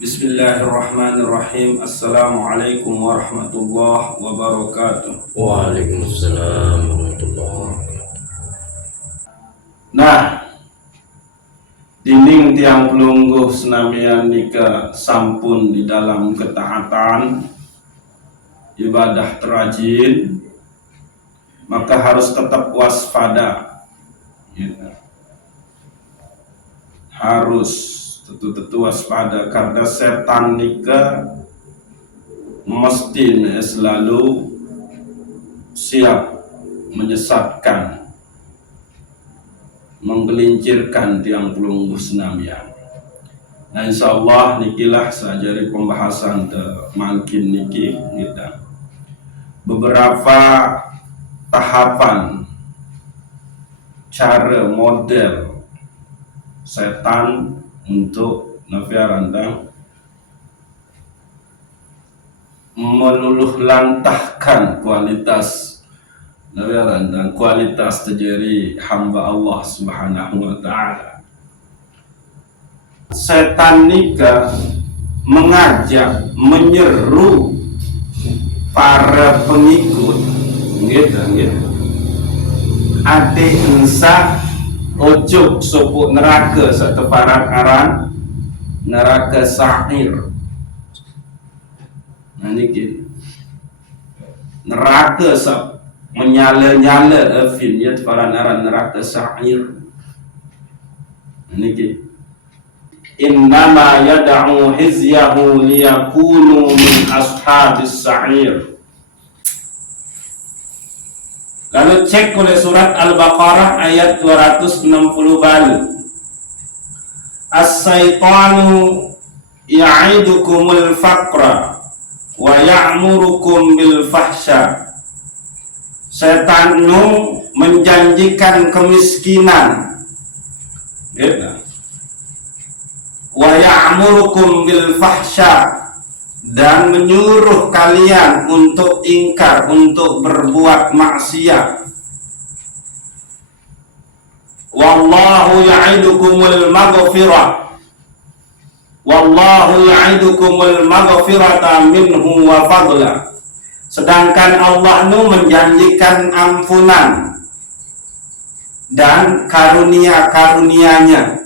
Bismillahirrahmanirrahim. Assalamualaikum warahmatullahi wabarakatuh. Waalaikumsalam warahmatullahi wabarakatuh. Nah, dinding tiang pelungguh senamian nika sampun di dalam ketaatan ibadah terajin, maka harus tetap waspada, ya. Harus tentu waspada karena setan nika mesti selalu siap menyesatkan, menggelincirkan tiang pelungguh senamian. Nah, insyaallah nikilah sajari pembahasan makin niki kita beberapa tahapan cara model setan untuk nafiarandang meluluh lantahkan kualitas nafiarandang kualitas terjadi hamba Allah Subhanahu wa ta'ala. Setan nika mengajak, menyeru para pengikut gitu. Ade insah ojuk sopuk neraka satu parat aran neraka sa'ir. Nah niki neraka sap menyala-nyala afin ya paran aran neraka sa'ir. Nah niki innama yad'u hizyahu liyakunu min ashabis sa'ir. Lalu cek oleh surat Al-Baqarah ayat 260 bal. As-syaitanu ya'idukumul faqra wa ya'murukum bil fahsya. Setan menjanjikan kemiskinan. Gitu. Wa ya'murukum bil fahsya, dan menyuruh kalian untuk ingkar, untuk berbuat maksiat. Wallahu ya'idukumul maghfirah. Wallahu ya'idukumul maghfirata minhu wa fadla. Sedangkan Allah menjanjikan ampunan dan karunia-karunianya.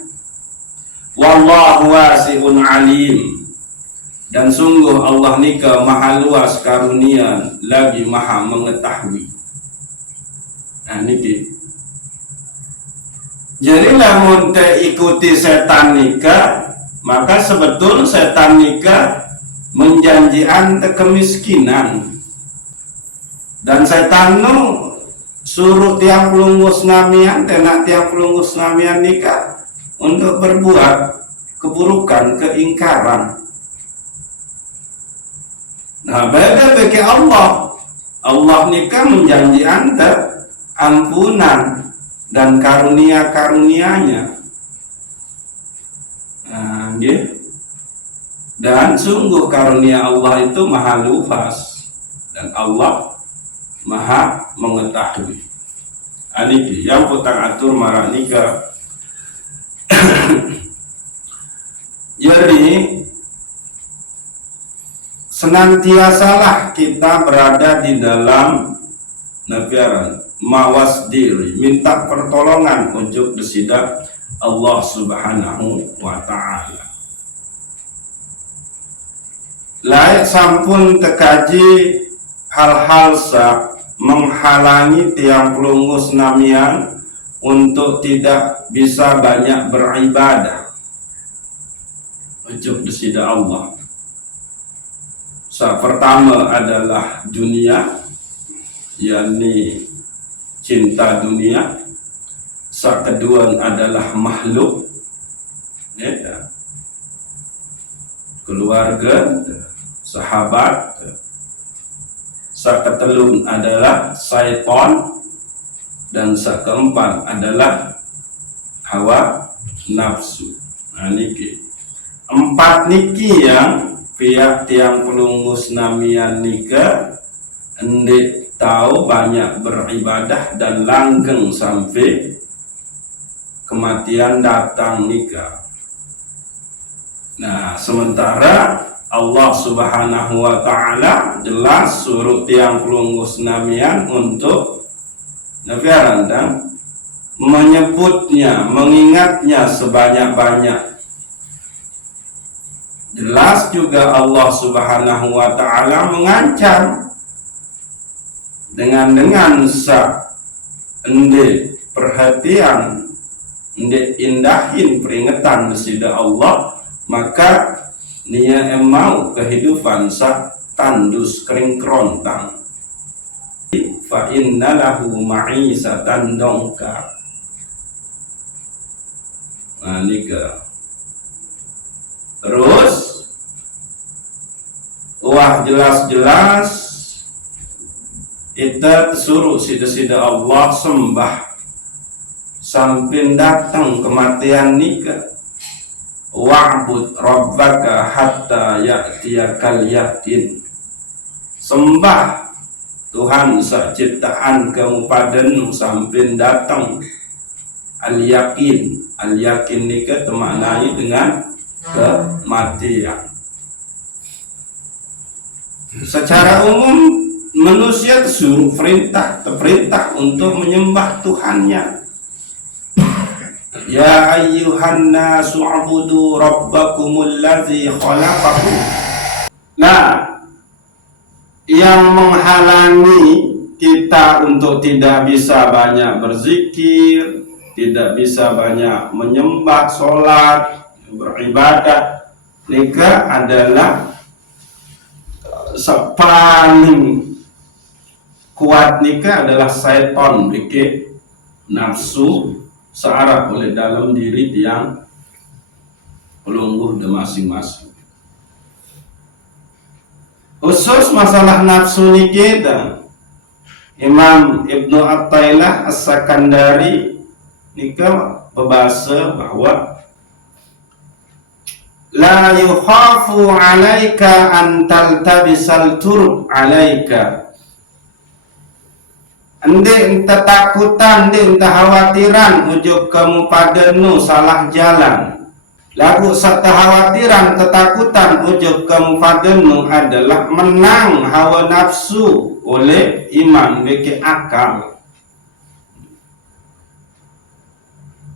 Wallahu wasi'un alim. Dan sungguh Allah nika maha luas karunia lagi maha mengetahui. Nah niki. Jadi namun ikuti setan nika, maka sebetul setan nika menjanjikan kemiskinan. Dan setan suruh tiang pelunggus namian, tenak tiang pelunggus namian nika untuk berbuat keburukan, keingkaran. Nah, beda bagi Allah. Allah nika menjanji anda ampunan dan karunia-karunianya. Nah, gitu. Dan sungguh karunia Allah itu maha luas dan Allah maha mengetahui. Aniki yang putang atur marah nika. Jadi senantiasalah kita berada di dalam nafiaran mawas diri, minta pertolongan untuk desida Allah Subhanahu wa ta'ala. Layak sampun tekaji hal-hal menghalangi tiang pelunggus namian untuk tidak bisa banyak beribadah untuk desida Allah. Pertama adalah dunia, yakni cinta dunia. Kedua adalah makhluk, ya, keluarga, sahabat. Ketelun adalah syaitan, dan keempat adalah hawa nafsu. Nah niki empat niki yang pihak tiang pelunggus namian nika hendak tahu banyak beribadah dan langgeng sampai kematian datang nika. Nah, sementara Allah Subhanahu wa Ta'ala jelas suruh tiang pelunggu senamian untuk nafiaran dan menyebutnya, mengingatnya sebanyak-banyak. Jelas juga Allah Subhanahu wa Ta'ala mengancam dengan ende perhatian, ende indahin peringatan besida Allah, maka nia emau kehidupan sak tandus kering kerontang. Fa inna lahu ma'isatan dongka. Nah, nika. Terus wah jelas-jelas kita suruh sida-sida Allah sembah sampai datang kematian nika. Wa'bud rabbaka hatta ya'tiyakal yakin. Sembah Tuhan sak ciptaan kamu paden sampai datang al-yakin. Al-yakin nika temaknai dengan kematian. Secara umum manusia disuruh terperintah untuk menyembah Tuhannya. Ya ayyuhan nasu ubudu rabbakumul ladzi khalaqakum. Nah, yang menghalangi kita untuk tidak bisa banyak berzikir, tidak bisa banyak menyembah, sholat, beribadah, nika adalah paling kuat nika adalah syaitan, bikin nafsu searah oleh dalam diri tiang pelungguh de masing-masing. Khusus masalah nafsu niki dan Imam Ibnu Attailah As-Sakandari nika berbahasa bahwa la yukhafu alaika an taltabisal turub alaika. Ende takutan, ende khawatiran ujuk kamu padenu salah jalan. Lagu khawatiran, ketakutan ujuk kamu padenu adalah menang hawa nafsu oleh iman beki akal.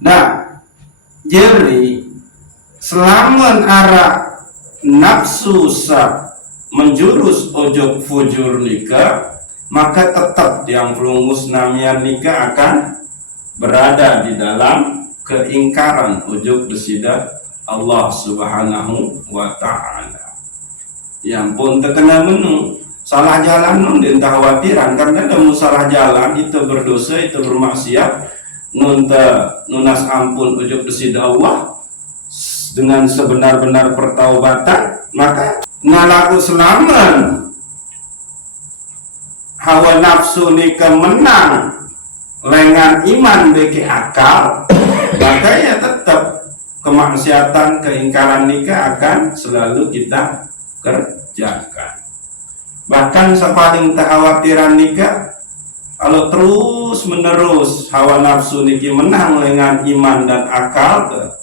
Nah, jadi selamun arah nafsu sa menjurus ujuk fujur nikah, maka tetap yang pelungus namian nikah akan berada di dalam keingkaran ujuk desida Allah Subhanahu wa Ta'ala. Yang pun terkena menu salah jalan nun entah khawatiran, karena kamu salah jalan itu berdosa, itu bermaksiat, nunas ampun ujuk desida Allah dengan sebenar-benar pertaubatan, maka ngalaku selaman hawa nafsu nika menang lengan iman beki akal, maka ya tetap kemaksiatan, keingkaran nika akan selalu kita kerjakan. Bahkan sepaling kekhawatiran nika, kalau terus menerus hawa nafsu niki menang lengan iman dan akal,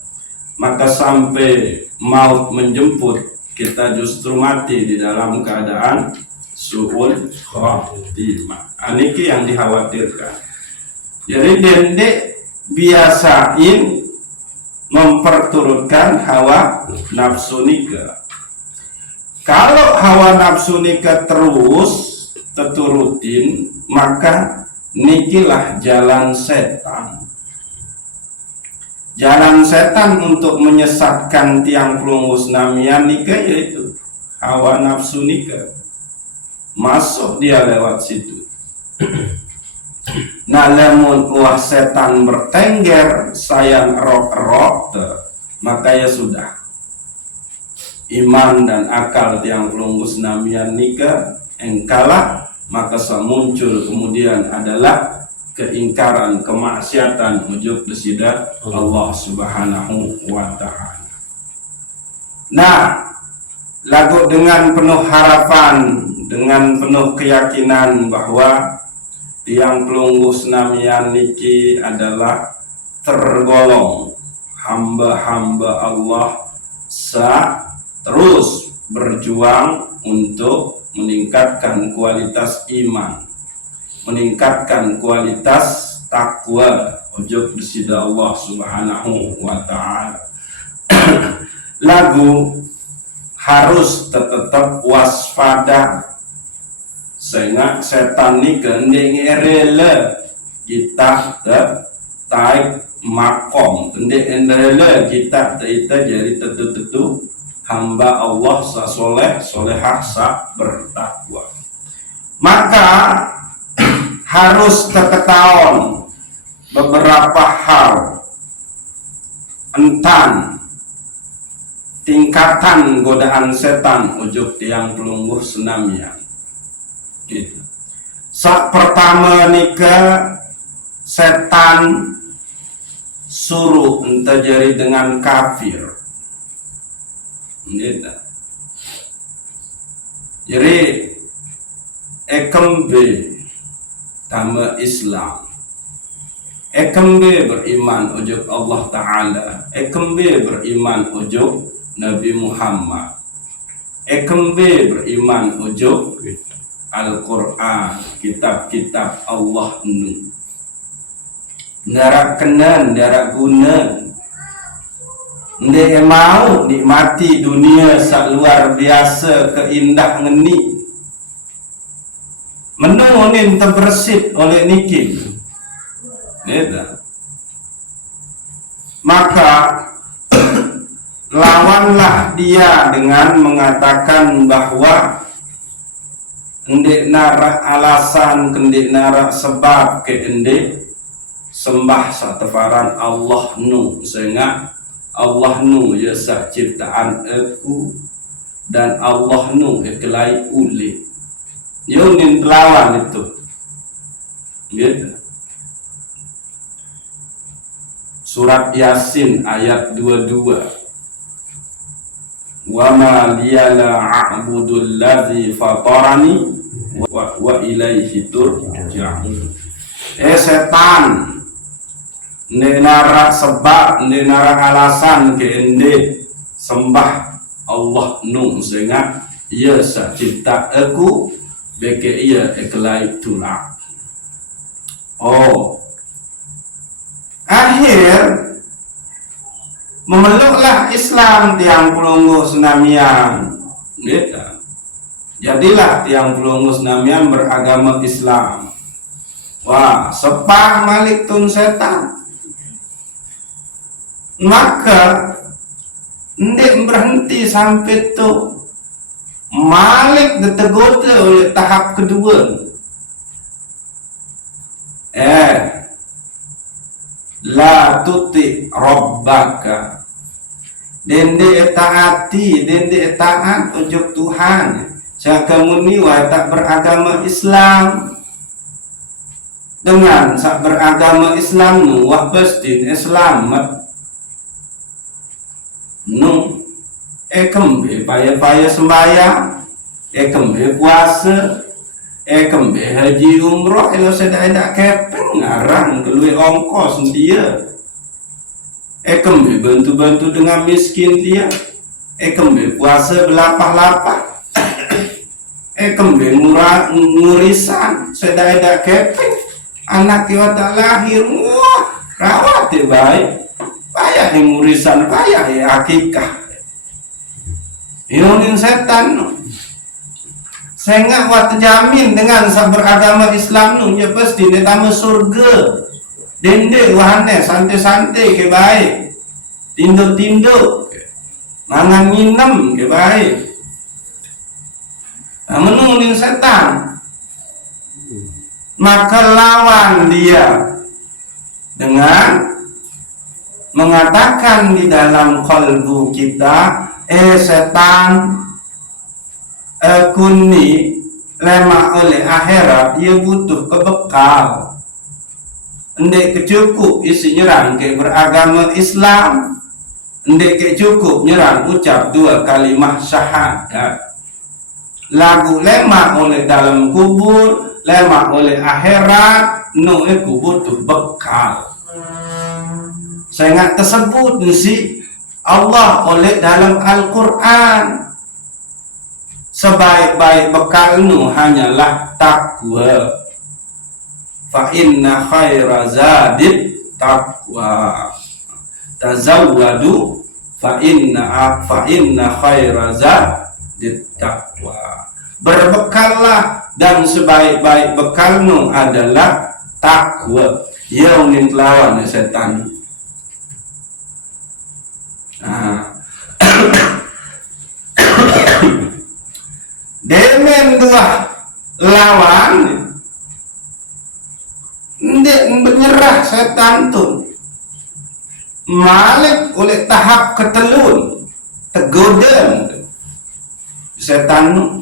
maka sampai maut menjemput kita justru mati di dalam keadaan su'ul khotimah. Aniki yang dikhawatirkan. Jadi dendek biasain memperturutkan hawa nafsu nika. Kalau hawa nafsu nika terus teturutin, maka nikilah jalan setan. Jalan setan untuk menyesatkan tiang pelungus namian nika yaitu hawa nafsu nika. Masuk dia lewat situ. Nah, lamun wah setan bertengger sayang rok-rok, maka ya sudah, iman dan akal tiang pelungus namian nikah engkalah, maka muncul kemudian adalah keingkaran, kemaksiatan ujuk desida Allah Subhanahu wa Ta'ala. Nah, lagu dengan penuh harapan, dengan penuh keyakinan bahwa tiang pelunggu senamian niki adalah tergolong hamba-hamba Allah terus berjuang untuk meningkatkan kualitas iman, meningkatkan kualitas takwa ojo bersida Allah Subhanahu wa taala. Lagu harus tetap waspada sehingga setan ni kendeng rela kita taik makom kendeng rela kita jadi tentu hamba Allah soleh solehah bertakwa. Maka harus ketahuan beberapa hal entan tingkatan godaan setan ujuk tiang pelungguh senamian. Gitu. Pertama nikah setan suruh entah jadi dengan kafir. Gitu. Jadi ekembe tama Islam, ekembe beriman ujuk Allah Ta'ala, ekembe beriman ujuk Nabi Muhammad, ekembe beriman ujuk Al-Quran, kitab-kitab Allah nu darak kenan, darak guna ndek mau nikmati dunia sak luar biasa keindah ngeni menungguin terbersit oleh niki. Maka lawanlah dia dengan mengatakan bahwa endek narak alasan, kendek narak sebab ke endek sembah satefaran Allah nu, sehingga Allah nu ya sak ciptaan aku dan Allah nu iklai uli. Yunin pelawan itu. Gitu. Surat Yasin ayat 22. Wa ma liyala a'budul ladzi fatarani wa ilaihi turja'un. Setan nenara sebab nenara alasan ke ende sembah Allah nu sehingga ia cipta aku beke ia iklai tulak. Akhir memeluklah Islam tiang pelungguh senamian. Gitu. Jadilah tiang pelungguh senamian beragama Islam. Wah, sepah malik tun setan. Maka ndek berhenti sampai tu malik ditegoda oleh tahap kedua. La tuti rabbaka, dende taati, dende taat ujuk Tuhan. Jika muni wa tak beragama Islam dengan sak beragama Islam nu wah pasti selamat nu kembe paya sembahyang, kembe puasa, kembe haji umroh, elo sedak kepeng ngarang kelui ongkos dia, kembe bantu-bantu dengan miskin dia, kembe puasa belapah-lapah, kembe ngurisan sedak kepeng, anak kita tak lahir, wah rawat baik, payah yang ngurisan, payah ya akikah. Yunin setan no. Sehingga waktu jamin dengan beragama Islam nu ya pasti ditambah surga. Dende wahane santai-santai ke baik. Tinduk-tinduk. Mangan minum ke baik. Menunin setan. Maka lawan dia dengan mengatakan di dalam kalbu kita, setan kuni lemah oleh akhirat, ia butuh kebekal. Ndek kecukup isi nyerang ke beragama Islam, ndek kecukup nyerang ucap 2 kalimah syahadat. Lagu lemah oleh dalam kubur, lemah oleh akhirat, nu aku butuh bekal. Saya nggak tersebut si Allah oleh dalam Al-Quran. Sebaik-baik bekal nu hanyalah takwa. Fa inna khaira zadid taqwa. Tazawwadu fa inna khaira zadid taqwa. Berbekallah dan sebaik-baik bekalmu adalah takwa. Yaumin lawan setan. Demen dua lawan ndek menyerah setan tu malik oleh tahap ketelun tegoden setan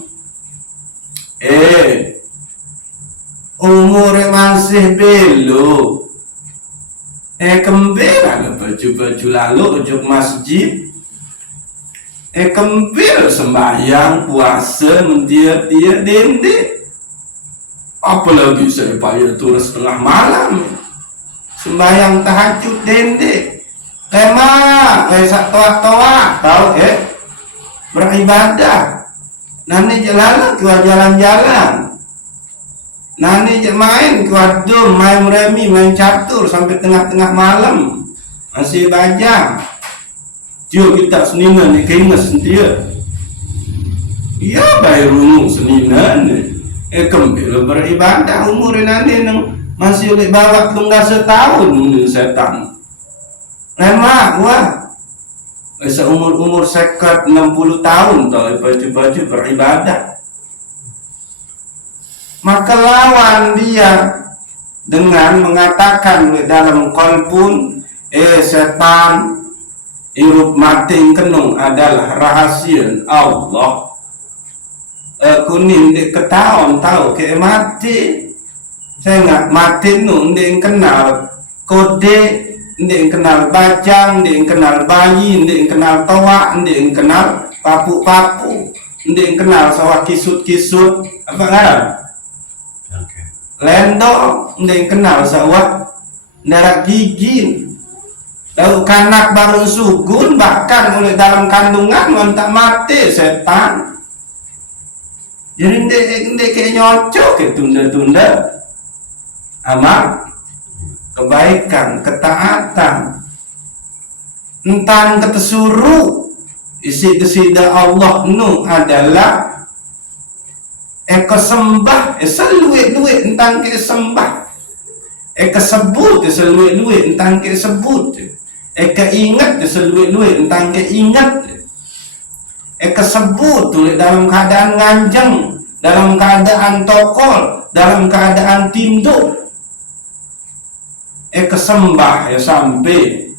umur masih belum kembira baju-baju lalu ujuk masjid kembir sembahyang puasa mendia-dia dende, apalagi saya payah turun setengah malam sembahyang tahajud dende, sak toa tahu beribadah, nanti jalan keluar jalan-jalan, nanti main keluar dom, main remi, main catur sampai tengah-tengah malam masih bajang. Dia kita senina ni keingas dia. Ya bayar rungu senina ni. Kembali beribadah umur nanti nang masih oleh bawa tunggal setahun ni setan. Lemak wah. Seumur-umur sekat 60 tahun tau baju-baju beribadah. Maka lawan dia dengan mengatakan dalam qalbun setan irup mati kenung adalah rahasia Allah. Kuning dek ketahuan tahu ke mati. Saya nggak mati nu ndek kenal kode, ndek kenal bajang, ndek kenal bayi, ndek kenal toa, ndek kenal papu-papu, ndek kenal sawah kisut-kisut apa ngaran? Lendo, ndek kenal sawah darah gigi. Lalu kanak baru sugun bahkan oleh dalam kandungan mantak mati setan. Jadi ndek kayak nyocok ke tunda-tunda amal kebaikan, ketaatan. Entan ketesuruh isi desida Allah nu adalah kesembah seluit-luit entan ke sembah kesebut seluit-luit entan ke sebut keingat seluit-luit entang keingat kesebut tulis dalam keadaan nganjeng, dalam keadaan tokol, dalam keadaan tinduk kesembah sampai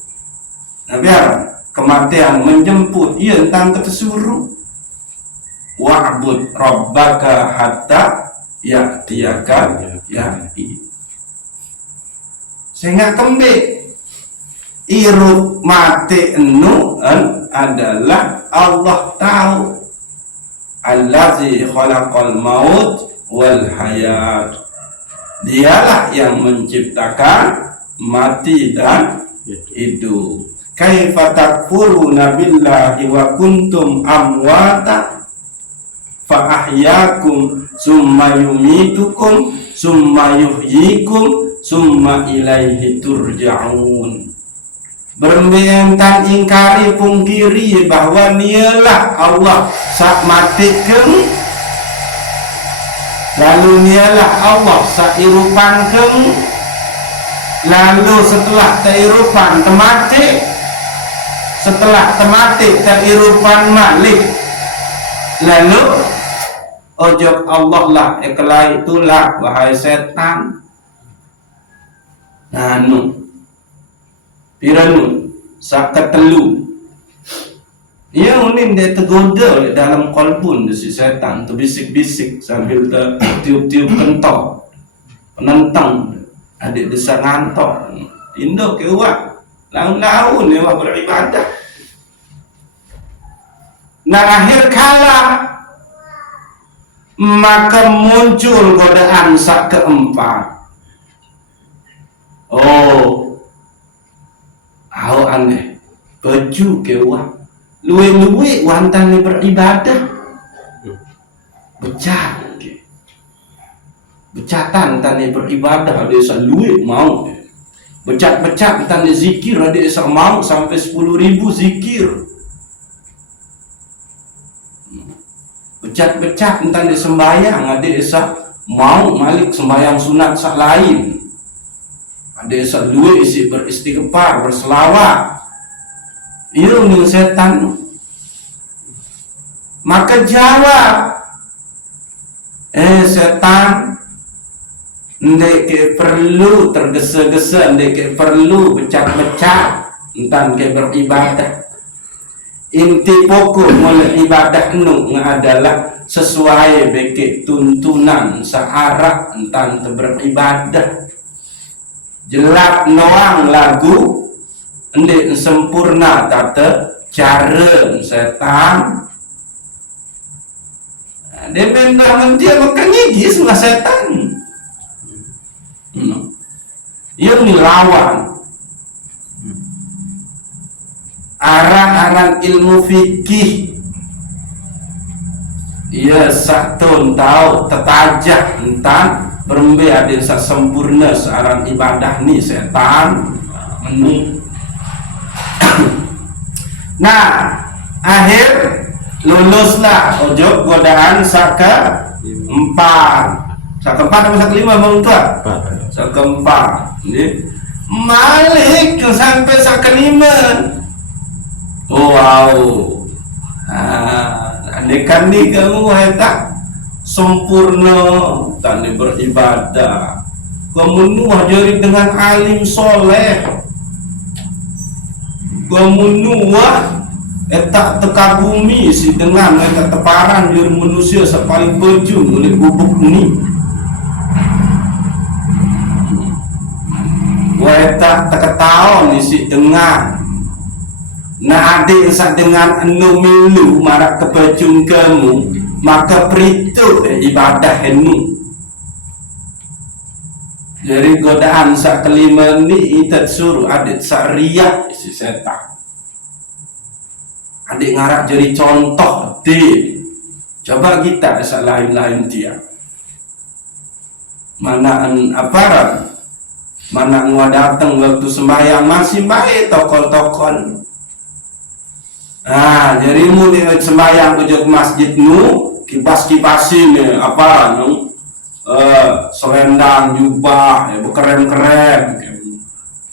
biar kematian menjemput ia entang ketesuruh wa'bud rabbaka hatta ya'tiyaka yaqin. Sehingga kembali irup mati enu adalah Allah tahu allazi khalaqal maut wal hayat. Dialah yang menciptakan mati dan hidup. Kaifa takfuruna billahi wa kuntum amwata fa ahyakum summa yumitukum summa yuhyikum summa ilaihi turja'un. Bermentan ingkari pungkiri bahwa nialah Allah sak matikan, lalu nialah Allah sak irupankan, lalu setelah teirupan temati, setelah temati teirupan malik, lalu ojok Allah lah ikhlas itulah wahai setan. Nanu piranu sak telu ia unin dia tergoda dalam kolbun si setan tu bisik-bisik sambil tiup-tiup kentong penentang adik desak ngantok induk ke uak laun-laun dia beribadah. Nah akhir kala maka muncul godaan sak keempat. Aneh baju ke wah luwe-luwe wantan ni beribadah becatan tani beribadah ada esa luwe mau becat tani zikir ada esa mau sampai 10.000 zikir becat tani sembayang ada esa mau malik sembayang sunat sak lain ada esa luwe isi beristighfar berselawat iya ni setan maka jawab setan ndek ke perlu tergesa-gesa ndek ke perlu becat entan ke beribadah inti pokok mulai ibadah nu adalah sesuai beke tuntunan syarat entan beribadah jelak noang lagu ndek sempurna tata cara setan dia memang dia makan gigi sama setan yang dilawan arah-arah ilmu fikih ia satu tahu tetajah entan berembe ada sak sempurna searang ibadah ni setan ini nah akhir luluslah ojo godaan saka empat atau saka lima bang tua saka empat malik sampai saka lima wow andekan ni kamu tak sempurna tanda beribadah kamu hajari dengan alim soleh kamu tak tekagumi si dengan tak teparan dia manusia sepaling bejun oleh bubuk ni tak terketahuan si dengan na adik sa dengan anu milu marak kebejun kamu maka peritu ibadah ini jadi godaan sa kelima ni itat suruh adik sa riak si setan adik ngarak jadi contoh di coba kita asa lain-lain dia mana aparat mana ngua datang waktu sembahyang masih baik tokol-tokol jadi mu ni sembahyang ujung masjid nu kipas-kipasin apa nu selendang jubah berkeren-keren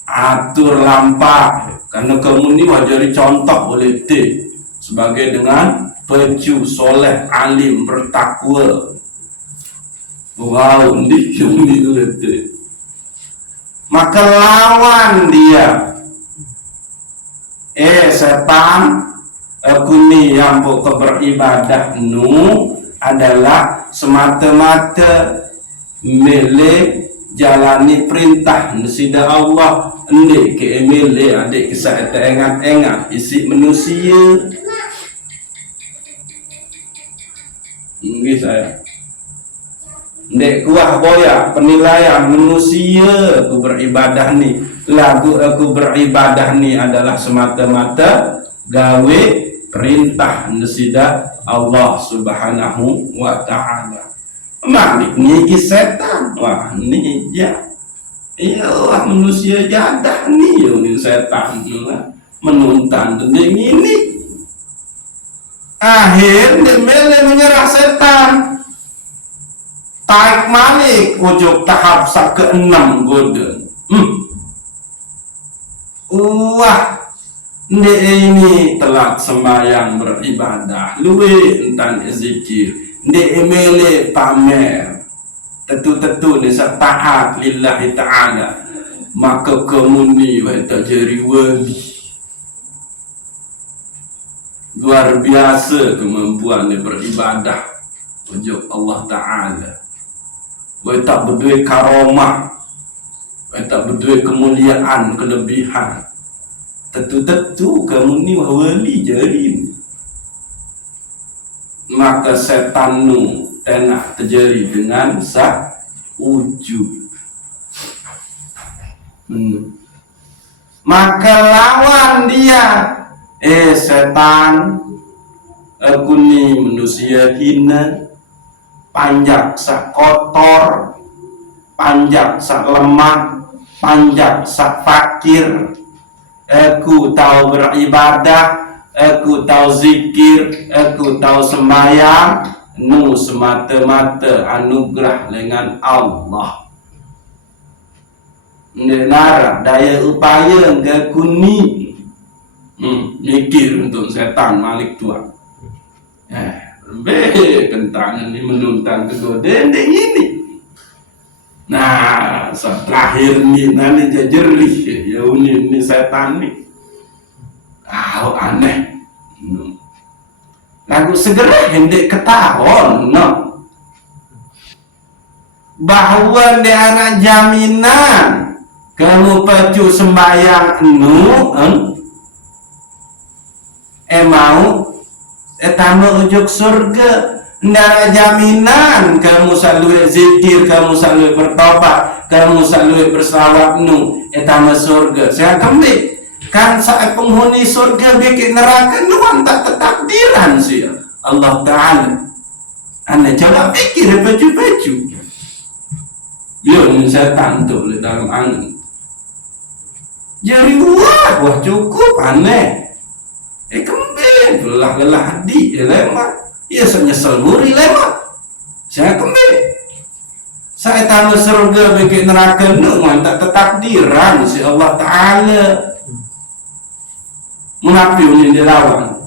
atur lampak karena kamu ni wajari contoh oleh ti sebagai dengan baju soleh alim bertakwa wow ni oleh ti maka lawan dia setan aku ni yang beribadah nu adalah semata-mata milik jalani perintah nesida Allah ni ke milik adik kisah engat isi manusia ini saya ndek kuah boya penilaian manusia aku beribadah ni lagu aku beribadah ni adalah semata-mata gawe perintah nesida Allah Subhanahu wa ta'ala malik ni setan wah ni ya iyalah manusia jadah ni ni setan menuntan tentang ini akhir dia mele menyerah setan tarik malik ujung tahap sak ke-6 golden wah ini telat sembahyang beribadah luwe entan zikir emele pamer tentu ni taat lillahi ta'ala maka kemuni wa tajri wali luar biasa kemampuan dia beribadah untuk Allah Ta'ala wa tak berdua karomah wa tak berdua kemuliaan kelebihan tentu kamu ni wali jari maka setan nu tenak terjadi dengan sak ujub maka lawan dia Setan, aku ni manusia hina, panjak sak kotor, panjak sak lemah, panjak sak fakir. Aku tahu beribadah, aku tahu zikir, aku tahu sembahyang, nu semata-mata anugerah dengan Allah. Nara daya upaya ke kuni mikir untuk setan malik tua. Kentangan ini menuntang kegoden ini. Nah, terakhir ni nanti jerih ya ini setan ni. Aneh. Lagu segera hendak ketahuan, no. Bahwa dia anak jaminan kamu pacu sembayang mau tamu ujuk surga. Ndak jaminan kamu selalu zikir, kamu selalu bertobat, kamu selalu berselawat tamu surga. Saya kembali kan saat penghuni surga bikin neraka tak ketakdiran sih Allah Ta'ala. Anda coba pikir baju-baju. Ini setan tuh dalam angin. Jadi wah cukup aneh. Kembali belah-belah di lemah. Ia senyesal muri lemah. Saya kembali. Saya tahu surga bikin neraka tak ketakdiran si Allah Ta'ala. Mengapa ini dilawan?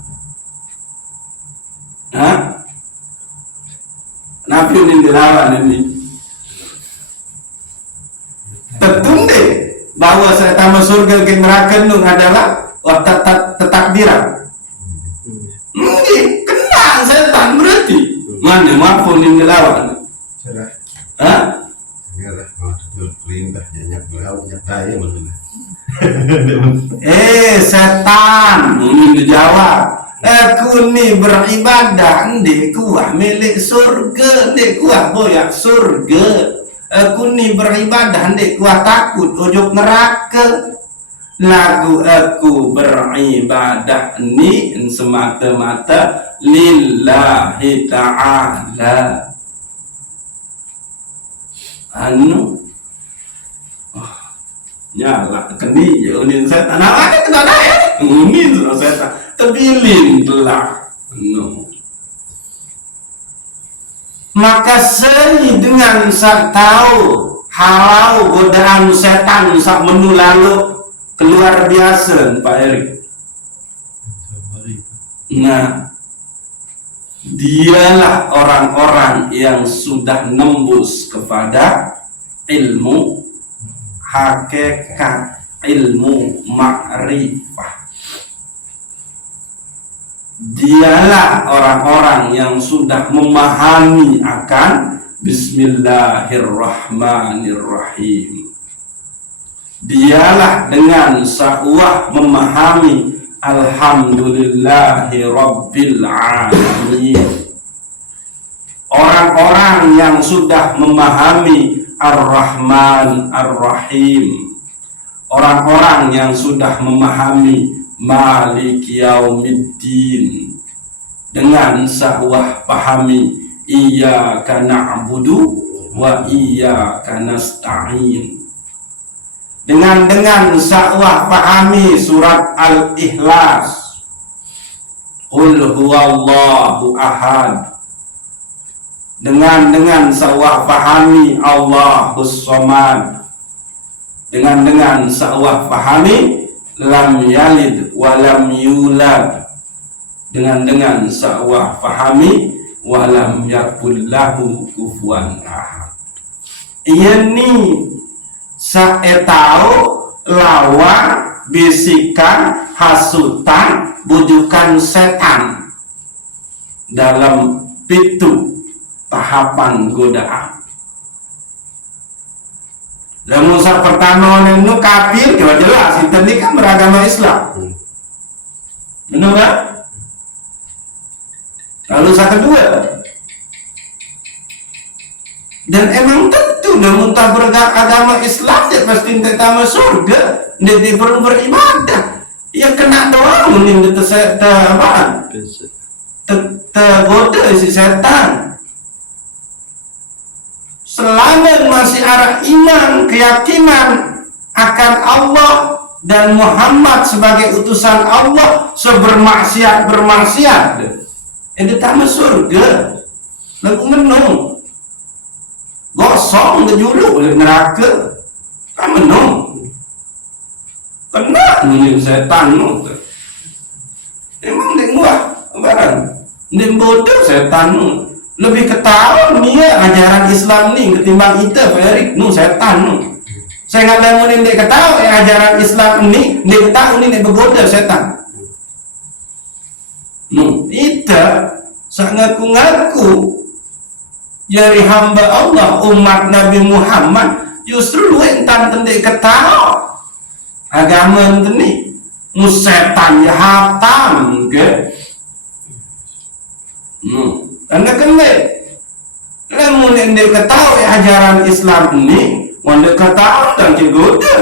Kenapa ini dilawan ini? Tertunda bahwa saya tahu surga bikin neraka adalah ketakdiran. Kena setan berarti. Mana mampu ini dilawan? Segala perintah nyak beliau nyak daya mana? Setan ini dijawab. Aku ni beribadah di kuah milik surga, di kuah boyak surga. Aku ni beribadah di kuah takut ujuk neraka. Lagu aku beribadah ni semata-mata lillahi ta'ala. Nyala keni ya unin setan. Ada kena daya unin setan. Tebilin telah. Maka seni dengan sak tahu halau godaan setan sak menu lalu keluar biasa Pak Erik. Nah, dialah orang-orang yang sudah nembus kepada ilmu hakikat, ilmu ma'rifah. Dialah orang-orang yang sudah memahami akan Bismillahirrahmanirrahim. Dialah dengan sa'wah memahami Alhamdulillahi Rabbil Alamin. Orang-orang yang sudah memahami Ar-Rahman Ar-Rahim, orang-orang yang sudah memahami Malik Yaumiddin, dengan sahwah pahami Iyyaka na'budu wa iyyaka nasta'in, dengan sahwah pahami surat Al-Ikhlas, Qul huwallahu ahad, dengan sahwah pahami Allahus Samad, dengan sahwah pahami lam yalid wa lam yulad, dengan sahwah pahami wa lam yakul lahu kufuwan ahad. Ini saetau lawan bisikan hasutan bujukan setan dalam pitu tahapan godaan. Dan Musa pertama itu kafir, jelas itu ini kan beragama Islam. Benar kan? Lalu yang kedua, dan emang tentu namun tak beragama Islam dia pasti tidak tahu surga, dia perlu beribadah. Ya kena doang mending apa? Tergoda si setan. Selama masih arah iman, keyakinan akan Allah dan Muhammad sebagai utusan Allah, sebermaksiat itu tak masuk surga. Lagu menung gosong dulu oleh neraka, tak menung kena nih setan nu. Emang dia muah barang dia bodoh setan nu, lebih ketahuan dia ajaran Islam ni ketimbang kita Erik nu setan nu. Saya nggak bangunin dia ketahui ajaran Islam ini, dia ketahui ini bergoda setan. Kita sangat ngaku jadi hamba Allah, umat Nabi Muhammad, justru lu entan tendek ketahui agama ini musetan ya hatam ke. Karena kena lamun dia ketahui ajaran Islam ini, wanda ketahui dan digoda.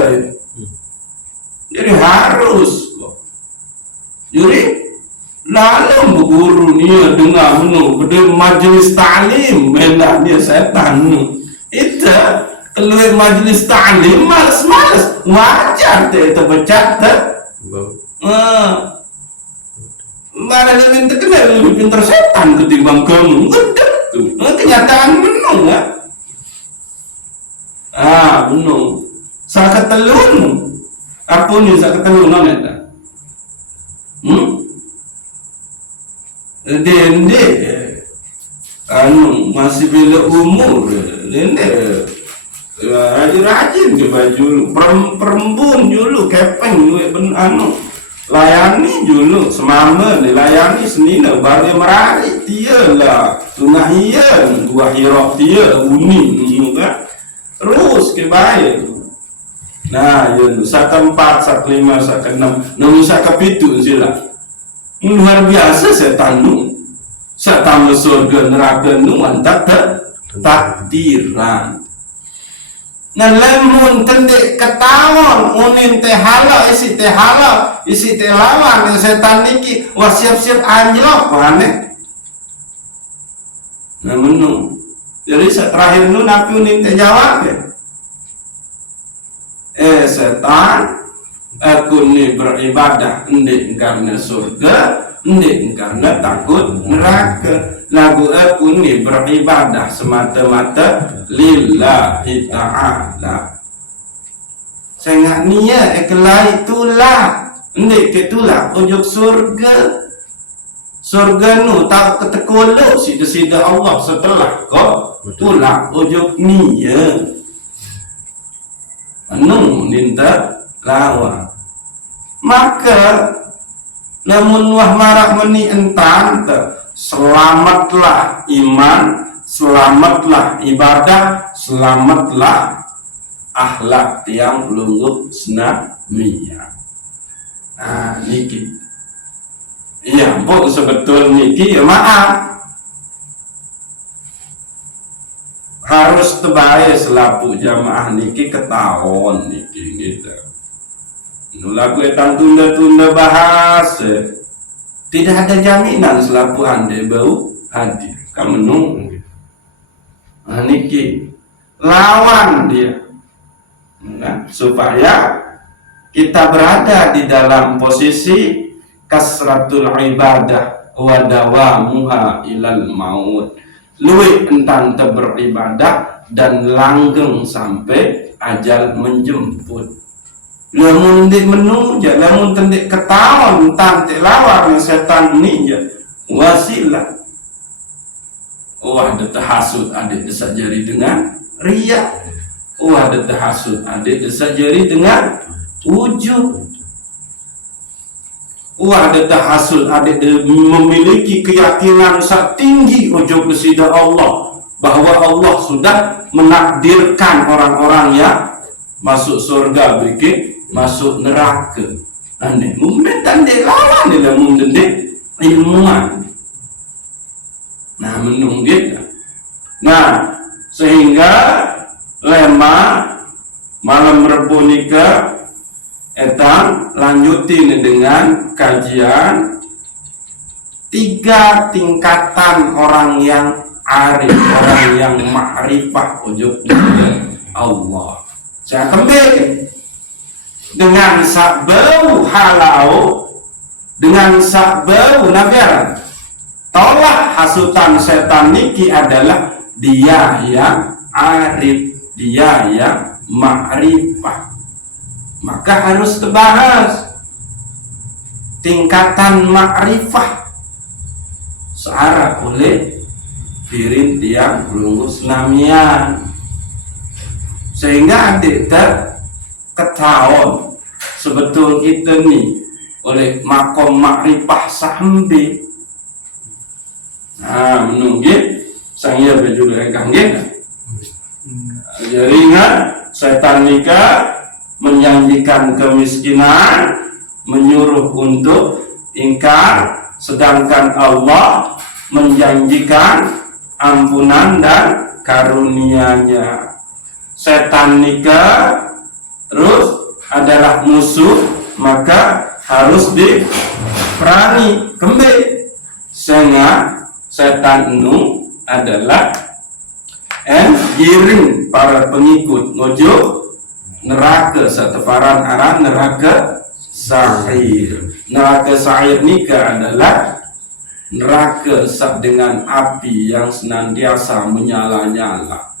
Jadi harus jadi lalu berguru ni dengar pada majlis ta'lim benarnya setan itu keluar majlis ta'lim malas wajar tu terbecat mana dia minta kenal lebih pintar setan ketimbang kamu gede tu kenyataan menung menung saya ketelun apa ni saya ketelun nak dende masih bila umur dende rajin ke baju perembun dulu kepeng layani dulu semama dilayani senina baru merari dia lah tunahian dua hirok dia uning kan terus ke baik. Nah yun sak 4 sak 5 sak 6 nung sak 7 sila luar biasa setan nu setan surga neraka nu mantap takdiran. Nah lemun tendek ketahuan unin teh halal isi teh lawan yang setan niki wah siap-siap anjlok aneh. Nah menung jadi terakhir nu napi unin teh jawab ya setan aku ni beribadah ndik karena surga, ndik karena takut neraka. Lagu aku ni beribadah semata-mata lillahi ta'ala. Saya nak niat ikhlas itulah, ndik itulah ujung surga. Surga nu tak ketekolok sida-sida Allah setelah kau itulah ujung niat. Anu ninta lawan maka namun wah marak meni entan selamatlah iman, selamatlah ibadah, selamatlah akhlak yang lungguh senamiyah. Nah niki iya bu sebetul niki ya maaf harus terbaik selaku jamaah niki ketahuan niki gitu. Lagu etang tunda-tunda bahas tidak ada jaminan selaku anda bau hadir kamu nunggu niki lawan dia supaya kita berada di dalam posisi kasratul ibadah wa dawamuha ilal maut, luwih entan beribadah dan langgeng sampai ajal menjemput. Lamun dik menunja, lamun tendik ketahuan tante lawan setan ninja wasilah. Wah ada tahasud adik desa jari dengan riya. Wah ada tahasud adik desa jari dengan ujub. Wah ada tahasud adik memiliki keyakinan sangat tinggi ujub kesida Allah bahwa Allah sudah menakdirkan orang-orang yang masuk surga bikin masuk neraka. Ane mungkin tanda lawan dia mungkin ilmuwan. Nah menung dia. Nah sehingga lema malam Rebu nika Etan lanjutin dengan kajian 3 tingkatan orang yang arif, orang yang ma'rifah ujub Allah. Saya kembali dengan sakbau halau, dengan sakbau nabiaran. Tolak hasutan setan niki adalah dia yang arif, dia yang ma'rifah. Maka harus dibahas tingkatan ma'rifah searah oleh pirin tiang lungus namian, sehingga adik ketahuan sebetul kita nih oleh makom ma'rifah sampai menunggu saya berjudul engkang jaringan setan nikah menjanjikan kemiskinan, menyuruh untuk ingkar, sedangkan Allah menjanjikan ampunan dan karunia-Nya. Setan nikah terus adalah musuh, maka harus diperangi kembali. Sehingga setan nu adalah giring para pengikut ngojo neraka seteparan arah neraka sa'ir. Neraka sa'ir nikah adalah neraka dengan api yang senantiasa menyala-nyala.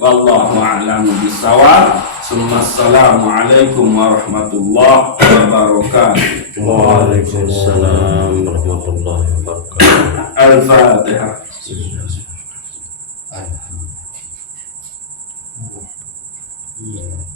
Wallahu a'lam bishawab. Assalamualaikum warahmatullahi wabarakatuh. Waalaikumsalam warahmatullahi wabarakatuh. Al-Fatihah. Yeah.